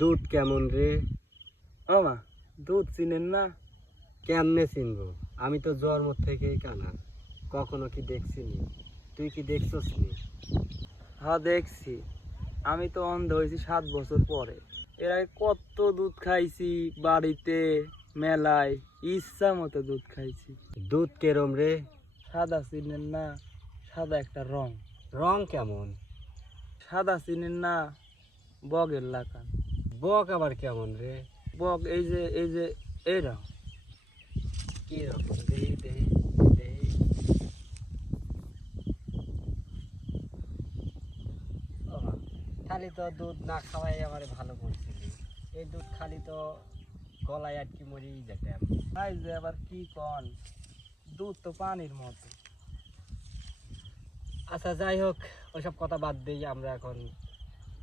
দুধ কেমন রে? ও মা, দুধ চিনেন না? কেমনে চিনবো? আমি তো জন্ম থেকেই কানা, কখনো কি দেখছিনি? তুই কি দেখছস নি? হ্যাঁ দেখছি, আমি তো অন্ধ হয়েছি 7 বছর পরে। এর আগে কত দুধ খাইছি, বাড়িতে মেলায় ইচ্ছা মতো দুধ খাইছি। দুধ কেরম রে? সাদা চিনেন না? সাদা একটা রং। রং কেমন? সাদা চিনেন না? বগের লাকান। বক আবার কেমন রে? বগ এই যে এরা। কি রকম? দেহি দেহি দেহি। ও, খালি তো দুধ না খাওয়াই আমার ভালো করছিলি। এই দুধ খালি তো গলায় আটকি মরেই যেতাম। ভাই যে আবার কি কন, দুধ তো পানির মতো। আচ্ছা যাই হোক, ওসব কথা বাদ দিই।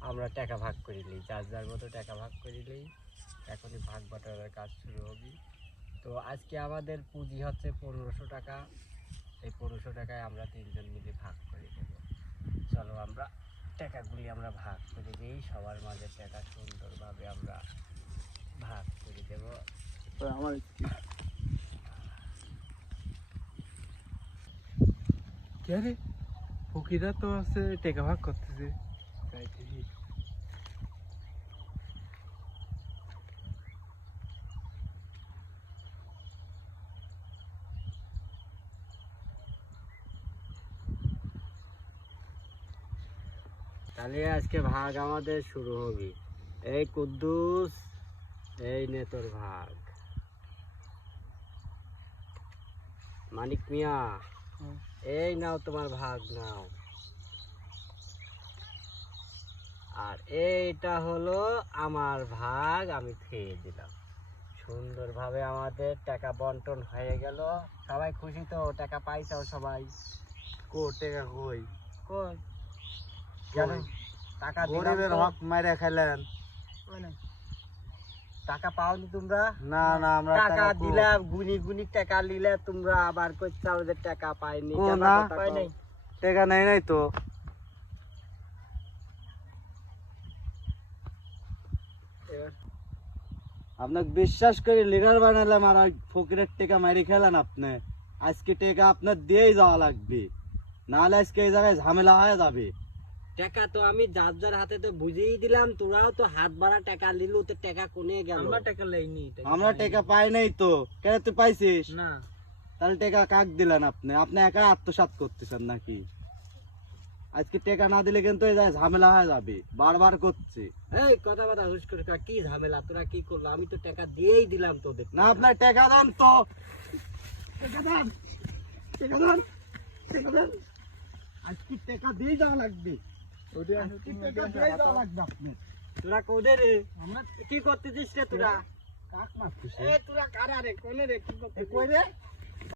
আমরা টাকা ভাগ করিলি, যার যার মতো টাকা ভাগ করিলেই এখনই ভাগ বাটোয়ারার কাজ শুরু হবে। তো আজকে আমাদের পুঁজি হচ্ছে 1500 টাকা। এই 1500 টাকায় আমরা 3 জন মিলে ভাগ করে দেব। চলো আমরা টাকাগুলি আমরা ভাগ করে দিই, সবার মাঝে টাকা সুন্দরভাবে আমরা ভাগ করে দেব। তো আমার কে রে, ফকিরা তো আছে টেকা ভাগ করতেছে। তাহলে আজকে ভাগ আমাদের শুরু হবে। এই কুদ্দুস, এই নে তোর ভাগ। মানিক মিয়া, এই নাও তোমার ভাগ নাও। আর এইটা হলো আমার ভাগ, আমি খেয়ে দিলাম। সুন্দরভাবে আমাদের টাকা বন্টন হয়ে গেল। সবাই খুশি তো? টাকা পাইছাও সবাই? কো টেকা কই? কই কেন? টাকা দিলাম গরিবের তো। হক মাইরা খাইলেন। টাকা পাওনি তোমরা? না না, আমরা টাকা দিলাম, গুনি গুনি টাকা নিলে, তোমরা আবার কইছাও যে টাকা পাইনি। কো কেন না, কথা পাই কও? নাই। টেকা নাই নাই তো। আপনাকে বিশ্বাস করে লিডার বানালাম আর ফকিরের টেকা মারি খেলেন আপনি। আজকে টেকা আপনার দিয়েই যাওয়া লাগবে, নাহলে আজকে এই জায়গায় ঝামেলা হয়ে যাবে। টাকা তো আমি যার যার হাতে তো বুঝিয়ে দিলাম, তোরাও তো হাত বাড়া টাকা নিলু, তো টাকা কোনে গেল? আমরা টাকা লাইনি, আমরা টাকা পাই নাই তো। কেন তুই পাইছিস না? তাহলে টাকা কাক দিলেন আপনি? আপনি একা আত্মসাৎ করতেছেন নাকি? আজকে টাকা না দিলে কিন্তু এই জায়গায় ঝামেলা হয়ে যাবে, বারবার করছে। এই কথা কথা হুশ করে কর, কি ঝামেলা? তোরা কি করলো? আমি তো টাকা দিয়েই দিলাম তোদের। না, আপনার টাকা দেন তো। টাকা দেন, টাকা দেন, টাকা দেন। আজকে টাকা দিয়ে যাওয়া লাগবে। আজকে টাকা দিয়ে যাওয়া লাগবে আপনি। তোরা কোদে রে? আমরা কি করতেছিস রে তোরা? কাক মারতেছে। এ তোরা কারা রে? কোনে রে? কি করতেছিস? কই রে?